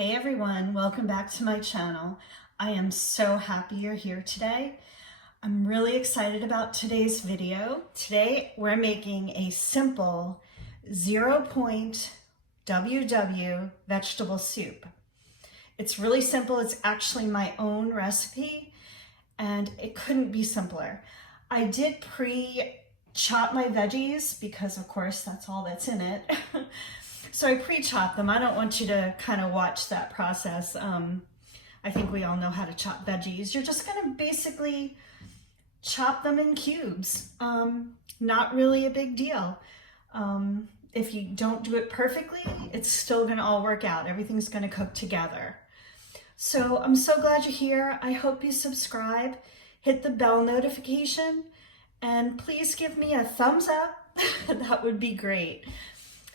Hey everyone, welcome back to my channel. I am so happy you're here today. I'm really excited about today's video. Today we're making a simple 0-point WW vegetable soup. It's really simple. It's actually my own recipe and it couldn't be simpler. I did pre-chop my veggies because of course that's all that's in it. So I pre-chop them. I don't want you to kind of watch that process. I think we all know how to chop veggies. You're just gonna basically chop them in cubes. Not really a big deal. If you don't do it perfectly, it's still gonna all work out. Everything's gonna cook together. So I'm so glad you're here. I hope you subscribe, hit the bell notification, and please give me a thumbs up. That would be great.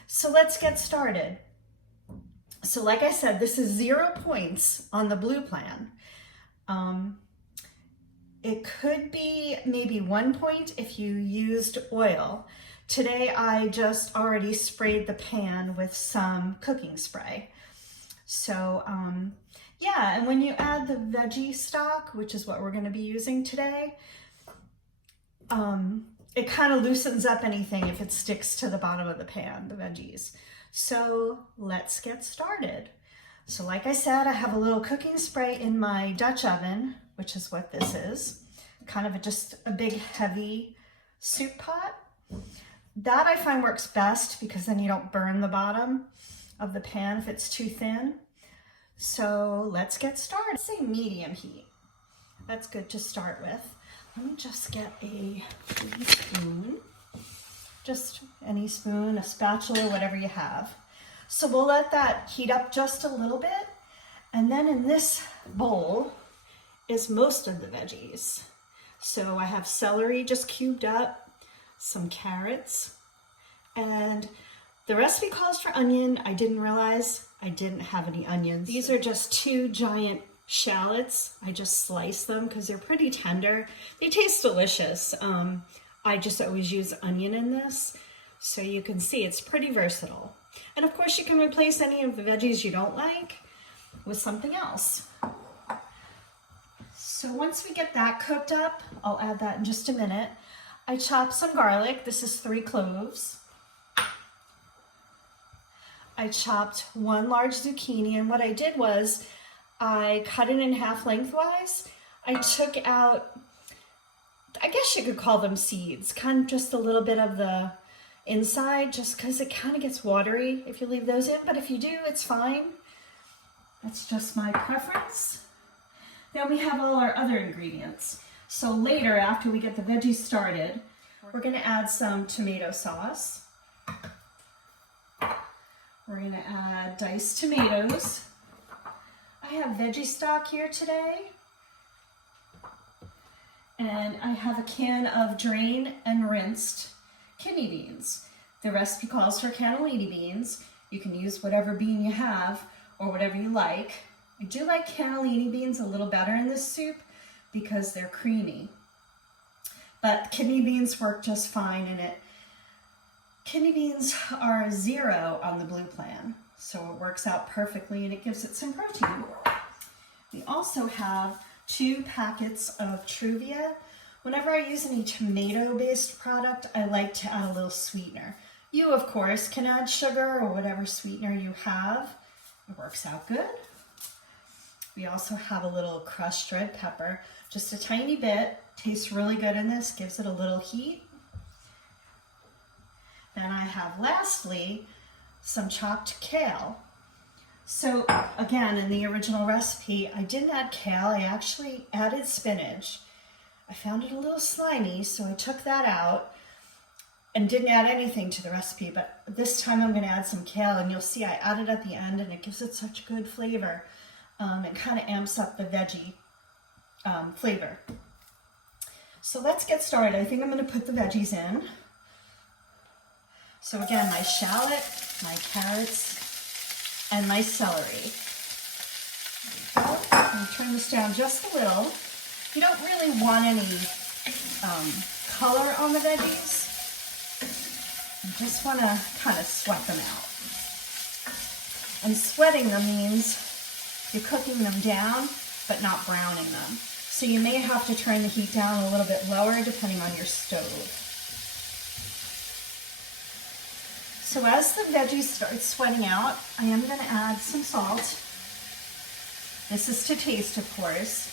So let's get started. So like I said, this is 0 points on the blue plan. It could be maybe 1 point if you used oil. Today I just already sprayed the pan with some cooking spray. So yeah, and when you add the veggie stock, which is what we're going to be using today, it kind of loosens up anything if it sticks to the bottom of the pan, the veggies. So let's get started. So like I said, I have a little cooking spray in my Dutch oven, which is what this is. Kind of just a big heavy soup pot. That I find works best because then you don't burn the bottom of the pan if it's too thin. So let's get started. Say medium heat. That's good to start with. Let me just get a spoon, just any spoon, a spatula, whatever you have. So we'll let that heat up just a little bit. And then in this bowl is most of the veggies. So I have celery just cubed up, some carrots, and the recipe calls for onion. I didn't realize I didn't have any onions. These are just 2 giant shallots. I just slice them because they're pretty tender. They taste delicious. I just always use onion in this. So you can see it's pretty versatile. And of course you can replace any of the veggies you don't like with something else. So once we get that cooked up, I'll add that in just a minute. I chopped some garlic. This is 3 cloves. I chopped 1 large zucchini, and what I did was I cut it in half lengthwise. I took out, I guess you could call them seeds, kind of just a little bit of the inside, just because it kind of gets watery if you leave those in, but if you do, it's fine. That's just my preference. Then we have all our other ingredients. So later, after we get the veggies started, we're gonna add some tomato sauce. We're gonna add diced tomatoes. I have veggie stock here today, and I have a can of drained and rinsed kidney beans. The recipe calls for cannellini beans. You can use whatever bean you have or whatever you like. I do like cannellini beans a little better in this soup because they're creamy, but kidney beans work just fine in it. Kidney beans are 0 on the blue plan, so it works out perfectly and it gives it some protein. We also have 2 packets of Truvia. Whenever I use any tomato-based product, I like to add a little sweetener. You, of course, can add sugar or whatever sweetener you have. It works out good. We also have a little crushed red pepper, just a tiny bit. Tastes really good in this, gives it a little heat. Then I have, lastly, some chopped kale. So again, in the original recipe, I didn't add kale, I actually added spinach. I found it a little slimy, so I took that out and didn't add anything to the recipe, but this time I'm gonna add some kale, and you'll see I added at the end and it gives it such good flavor. It kind of amps up the veggie flavor. So let's get started. I think I'm gonna put the veggies in. So again, my shallot, my carrots, and my celery. There we go. I'm going to turn this down just a little. You don't really want any color on the veggies. You just want to kind of sweat them out. And sweating them means You're cooking them down, but not browning them. So you may have to turn the heat down a little bit lower depending on your stove. So as the veggies start sweating out, I am going to add some salt. This is to taste, of course.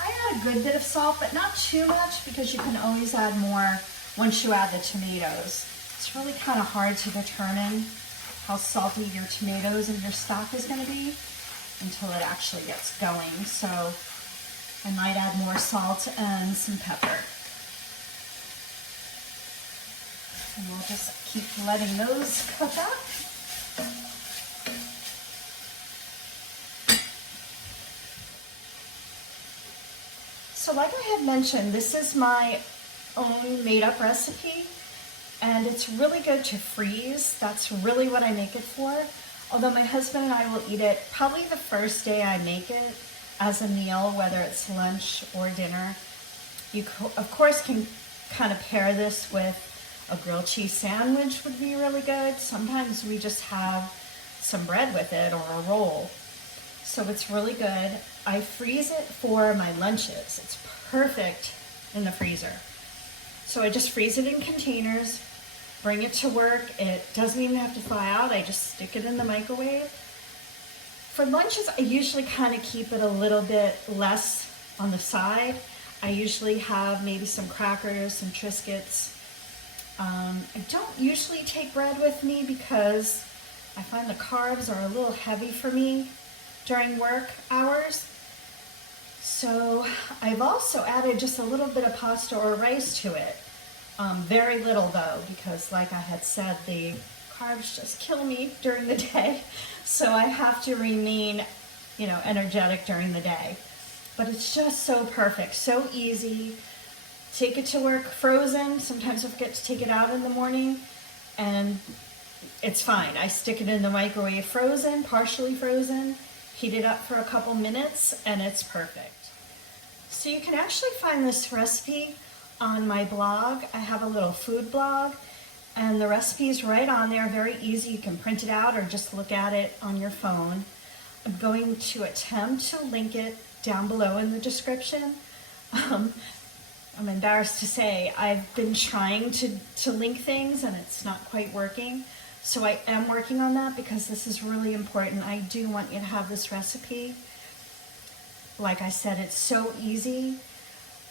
I add a good bit of salt, but not too much because you can always add more once you add the tomatoes. It's really kind of hard to determine how salty your tomatoes and your stock is going to be until it actually gets going. So I might add more salt and some pepper. And we'll just keep letting those cook up. So like I had mentioned, this is my own made-up recipe, and it's really good to freeze. That's really what I make it for. Although my husband and I will eat it probably the first day I make it as a meal, whether it's lunch or dinner. You of course can kind of pair this with a grilled cheese sandwich would be really good. Sometimes we just have some bread with it or a roll. So it's really good. I freeze it for my lunches. It's perfect in the freezer. So I just freeze it in containers, bring it to work. It doesn't even have to thaw out. I just stick it in the microwave. For lunches, I usually kind of keep it a little bit less on the side. I usually have maybe some crackers, some Triscuits. I don't usually take bread with me because I find the carbs are a little heavy for me during work hours. So I've also added just a little bit of pasta or rice to it. Very little though, because like I had said, the carbs just kill me during the day. So I have to remain, energetic during the day. But it's just so perfect, so easy. Take it to work frozen. Sometimes I forget to take it out in the morning, and it's fine. I stick it in the microwave frozen, partially frozen, heat it up for a couple minutes, and it's perfect. So you can actually find this recipe on my blog. I have a little food blog, and the recipe is right on there, very easy. You can print it out or just look at it on your phone. I'm going to attempt to link it down below in the description. I'm embarrassed to say I've been trying to link things and it's not quite working. So I am working on that because this is really important. I do want you to have this recipe. Like I said, it's so easy.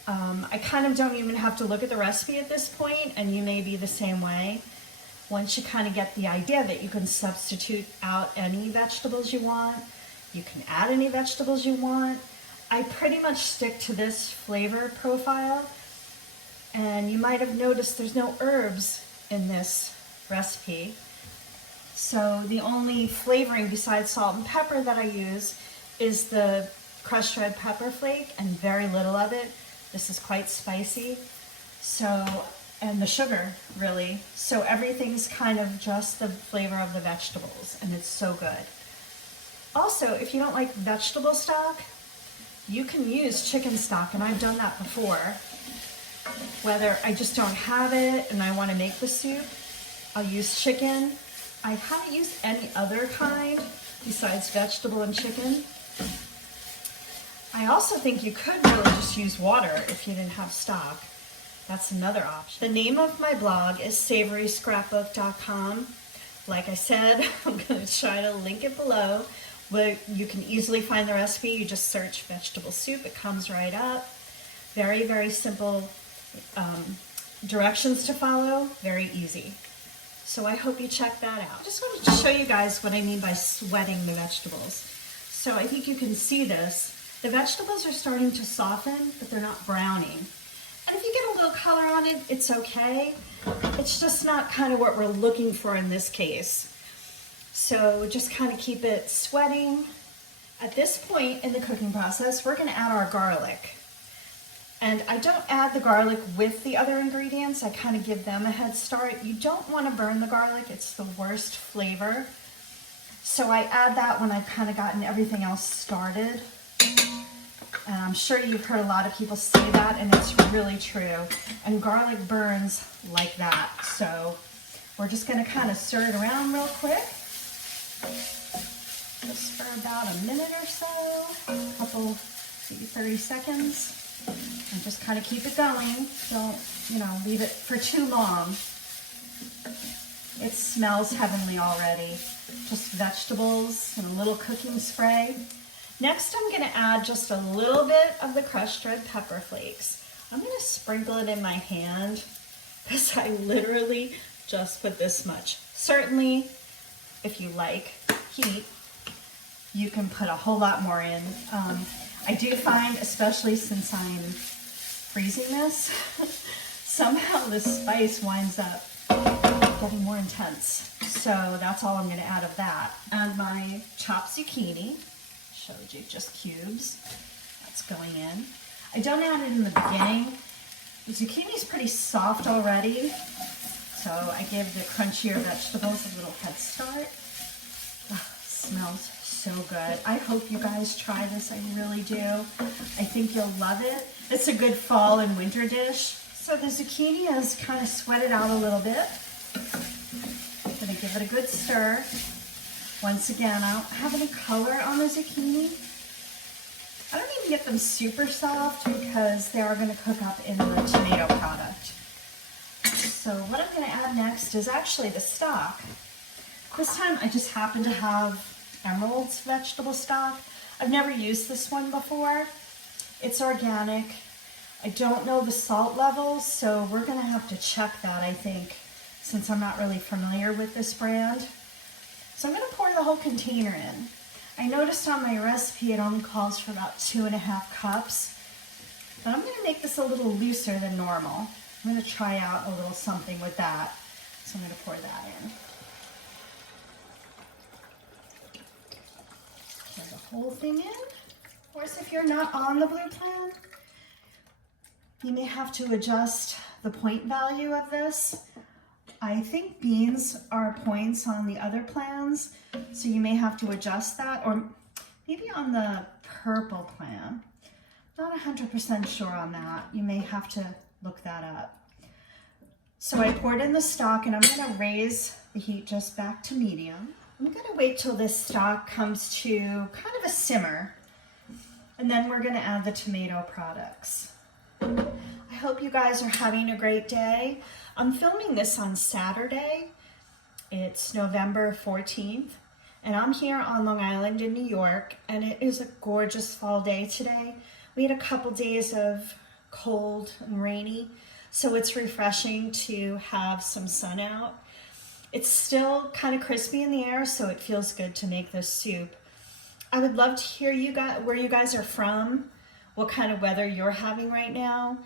I kind of don't even have to look at the recipe at this point, and you may be the same way. Once you kind of get the idea that you can substitute out any vegetables you want, you can add any vegetables you want. I pretty much stick to this flavor profile, and you might have noticed there's no herbs in this recipe. So the only flavoring besides salt and pepper that I use is the crushed red pepper flake, and very little of it. This is quite spicy. So, and the sugar, really. So everything's kind of just the flavor of the vegetables, and it's so good. Also, if you don't like vegetable stock, you can use chicken stock, and I've done that before. Whether I just don't have it and I want to make the soup, I'll use chicken. I haven't used any other kind besides vegetable and chicken. I also think you could really just use water if you didn't have stock. That's another option. The name of my blog is savoryscrapbook.com. Like I said, I'm going to try to link it below, where you can easily find the recipe. You just search vegetable soup, it comes right up. Very, very simple directions to follow, very easy. So I hope you check that out. I just wanted to show you guys what I mean by sweating the vegetables. So I think you can see this. The vegetables are starting to soften, but they're not browning. And if you get a little color on it, it's okay. It's just not kind of what we're looking for in this case. So just kind of keep it sweating. At this point in the cooking process, we're going to add our garlic. And I don't add the garlic with the other ingredients. I kind of give them a head start. You don't want to burn the garlic. It's the worst flavor. So I add that when I've kind of gotten everything else started. And I'm sure you've heard a lot of people say that, and it's really true. And garlic burns like that. So we're just going to kind of stir it around real quick. just for about a minute or so, a couple, maybe 30 seconds. And just kind of keep it going. Don't, leave it for too long. It smells heavenly already. Just vegetables and a little cooking spray. Next, I'm going to add just a little bit of the crushed red pepper flakes. I'm going to sprinkle it in my hand because I literally just put this much. Certainly, if you like heat, you can put a whole lot more in. I do find, especially since I'm freezing this, somehow the spice winds up getting more intense. So that's all I'm going to add of that. And my chopped zucchini, showed you just cubes. That's going in. I don't add it in the beginning. The zucchini is pretty soft already, so I give the crunchier vegetables a little head start. Oh, smells so good. I hope you guys try this. I really do. I think you'll love it. It's a good fall and winter dish. So the zucchini is kind of sweated out a little bit. I'm going to give it a good stir. Once again, I don't have any color on the zucchini. I don't even get them super soft because they are going to cook up in the tomato product. So what I'm going to add next is actually the stock. This time I just happen to have Emerald's vegetable stock. I've never used this one before. It's organic. I don't know the salt levels, so we're going to have to check that, I think, since I'm not really familiar with this brand. So I'm going to pour the whole container in. I noticed on my recipe it only calls for about 2.5 cups, but I'm going to make this a little looser than normal. I'm going to try out a little something with that. So I'm going to pour that in. Pour the whole thing in. Of course, if you're not on the blue plan, you may have to adjust the point value of this. I think beans are points on the other plans, so you may have to adjust that, or maybe on the purple plan. Not 100% sure on that. You may have to look that up. So I poured in the stock, and I'm going to raise the heat just back to medium. I'm going to wait till this stock comes to kind of a simmer, and then we're going to add the tomato products. I hope you guys are having a great day. I'm filming this on Saturday. It's November 14th, and I'm here on Long Island in New York, and it is a gorgeous fall day today. We had a couple days of cold and rainy, so it's refreshing to have some sun out. It's still kind of crispy in the air, so it feels good to make this soup. I would love to hear you guys, where you guys are from, what kind of weather you're having right now,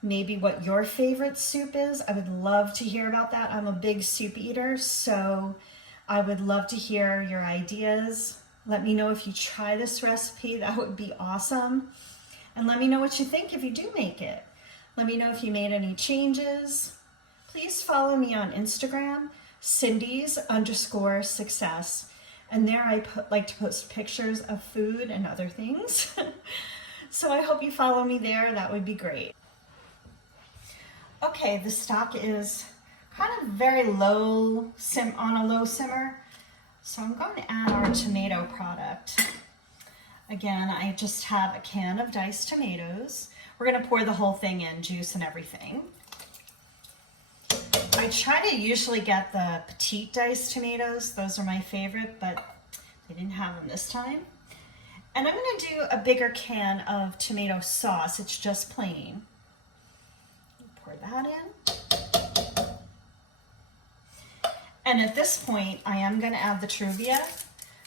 maybe what your favorite soup is. I would love to hear about that. I'm a big soup eater, so I would love to hear your ideas. Let me know if you try this recipe. That would be awesome. And let me know what you think if you do make it. Let me know if you made any changes. Please follow me on Instagram, Cindy's_success. And there I like to post pictures of food and other things. So I hope you follow me there. That would be great. Okay, the stock is kind of very low, on a low simmer. So I'm going to add our tomato product. Again, I just have a can of diced tomatoes. We're going to pour the whole thing in, juice and everything. I try to usually get the petite diced tomatoes. Those are my favorite, but they didn't have them this time. And I'm going to do a bigger can of tomato sauce. It's just plain. Pour that in. And at this point, I am going to add the truvia.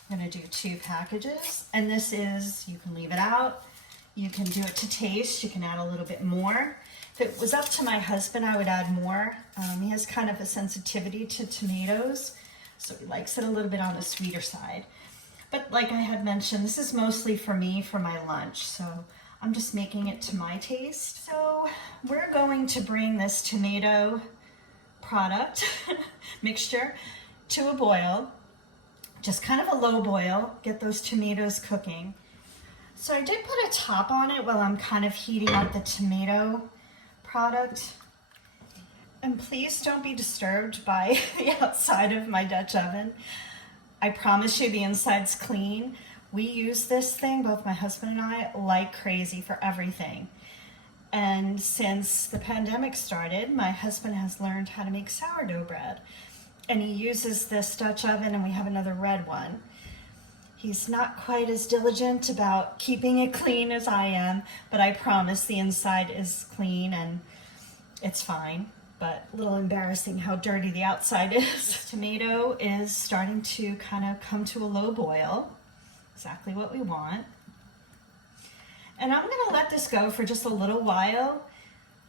I'm going to do 2 packages. And this is, you can leave it out. You can do it to taste. You can add a little bit more. If it was up to my husband, I would add more. He has kind of a sensitivity to tomatoes, so he likes it a little bit on the sweeter side. But like I had mentioned, this is mostly for me for my lunch, so I'm just making it to my taste. So we're going to bring this tomato product mixture to a boil, just kind of a low boil, get those tomatoes cooking. So I did put a top on it while I'm kind of heating up the tomato product. And please don't be disturbed by the outside of my Dutch oven. I promise you the inside's clean. We use this thing, both my husband and I, like crazy for everything. And since the pandemic started, my husband has learned how to make sourdough bread. And he uses this Dutch oven, and we have another red one. He's not quite as diligent about keeping it clean as I am, but I promise the inside is clean and it's fine. But a little embarrassing how dirty the outside is. Tomato is starting to kind of come to a low boil. Exactly what we want. And I'm gonna let this go for just a little while.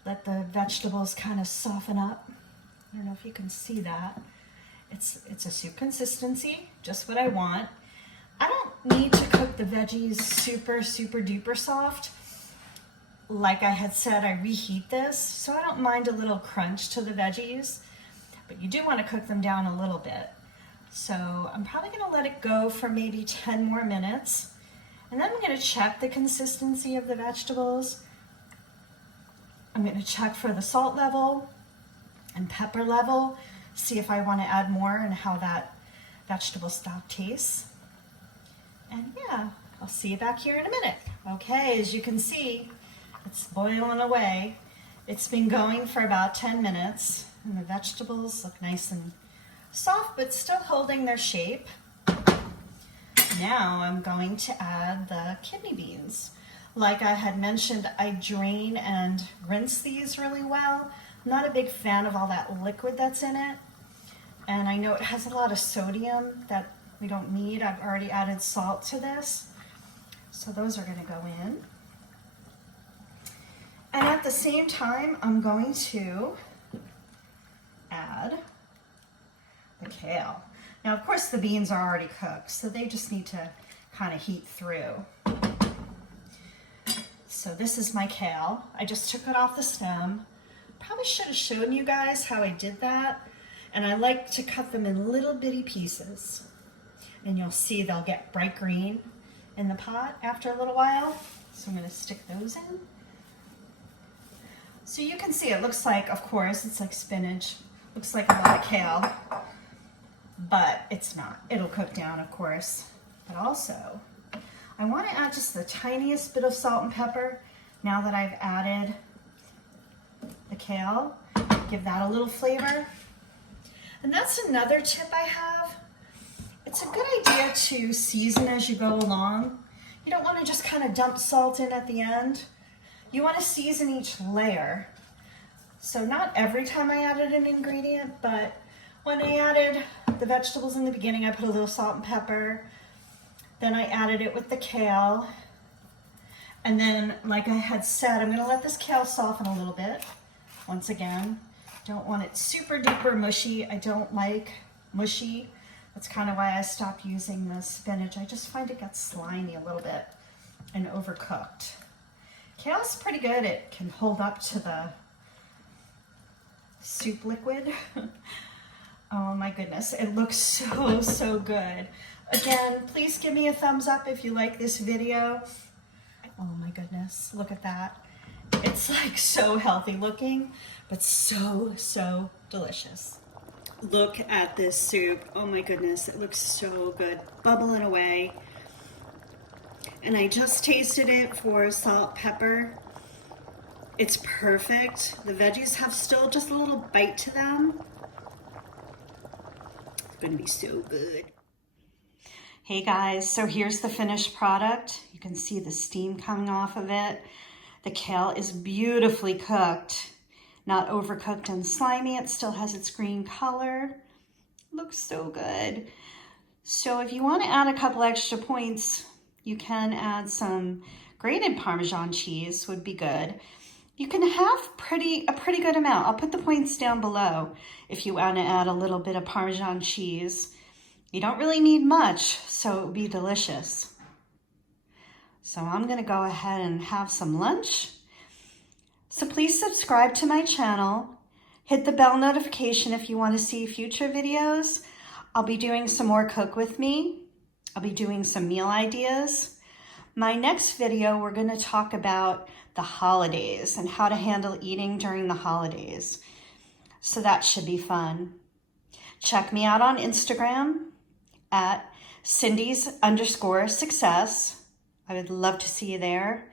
Let the vegetables kind of soften up. I don't know if you can see that. It's a soup consistency, just what I want. I don't need to cook the veggies super duper soft. Like I had said, I reheat this, so I don't mind a little crunch to the veggies, but you do want to cook them down a little bit. So I'm probably going to let it go for maybe 10 more minutes, and then I'm going to check the consistency of the vegetables. I'm going to check for the salt level and pepper level, see if I want to add more and how that vegetable stock tastes. And yeah, I'll see you back here in a minute. Okay, as you can see, it's boiling away. It's been going for about 10 minutes, and the vegetables look nice and soft, but still holding their shape. Now I'm going to add the kidney beans. Like I had mentioned, I drain and rinse these really well. I'm not a big fan of all that liquid that's in it. And I know it has a lot of sodium that we don't need. I've already added salt to this. So those are gonna go in. And at the same time, I'm going to add the kale. Now, of course, the beans are already cooked, so they just need to kind of heat through. So this is my kale. I just took it off the stem. Probably should have shown you guys how I did that. And I like to cut them in little bitty pieces. And you'll see they'll get bright green in the pot after a little while. So I'm gonna stick those in. So you can see it looks like, of course, it's like spinach. Looks like a lot of kale, but it's not. It'll cook down, of course. But also, I want to add just the tiniest bit of salt and pepper now that I've added the kale. Give that a little flavor. And that's another tip I have. It's a good idea to season as you go along. You don't want to just kind of dump salt in at the end. You want to season each layer. So not every time I added an ingredient, but when I added the vegetables in the beginning, I put a little salt and pepper. Then I added it with the kale. And then, like I had said, I'm gonna let this kale soften a little bit. Once again, don't want it super duper mushy. I don't like mushy. That's kind of why I stopped using the spinach. I just find it gets slimy a little bit and overcooked. Kale's pretty good. It can hold up to the soup liquid. Oh my goodness, it looks so good. Again, please give me a thumbs up if you like this video. Oh my goodness, look at that. It's like so healthy looking, but so delicious. Look at this soup. Oh my goodness, it looks so good. Bubbling away. And I just tasted it for salt, pepper. It's perfect. The veggies have still just a little bite to them. It's gonna be so good. Hey guys, so here's the finished product. You can see the steam coming off of it. The kale is beautifully cooked. Not overcooked and slimy. It still has its green color. Looks so good. So if you want to add a couple extra points, you can add some grated Parmesan cheese, would be good. You can have a pretty good amount. I'll put the points down below if you want to add a little bit of Parmesan cheese. You don't really need much, so it would be delicious. So I'm gonna go ahead and have some lunch. So please subscribe to my channel. Hit the bell notification if you want to see future videos. I'll be doing some more Cook With Me. I'll be doing some meal ideas. My next video, we're gonna talk about the holidays and how to handle eating during the holidays. So that should be fun. Check me out on Instagram at Cindy's_success. I would love to see you there.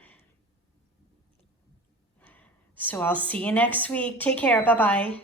So I'll see you next week. Take care. Bye-bye.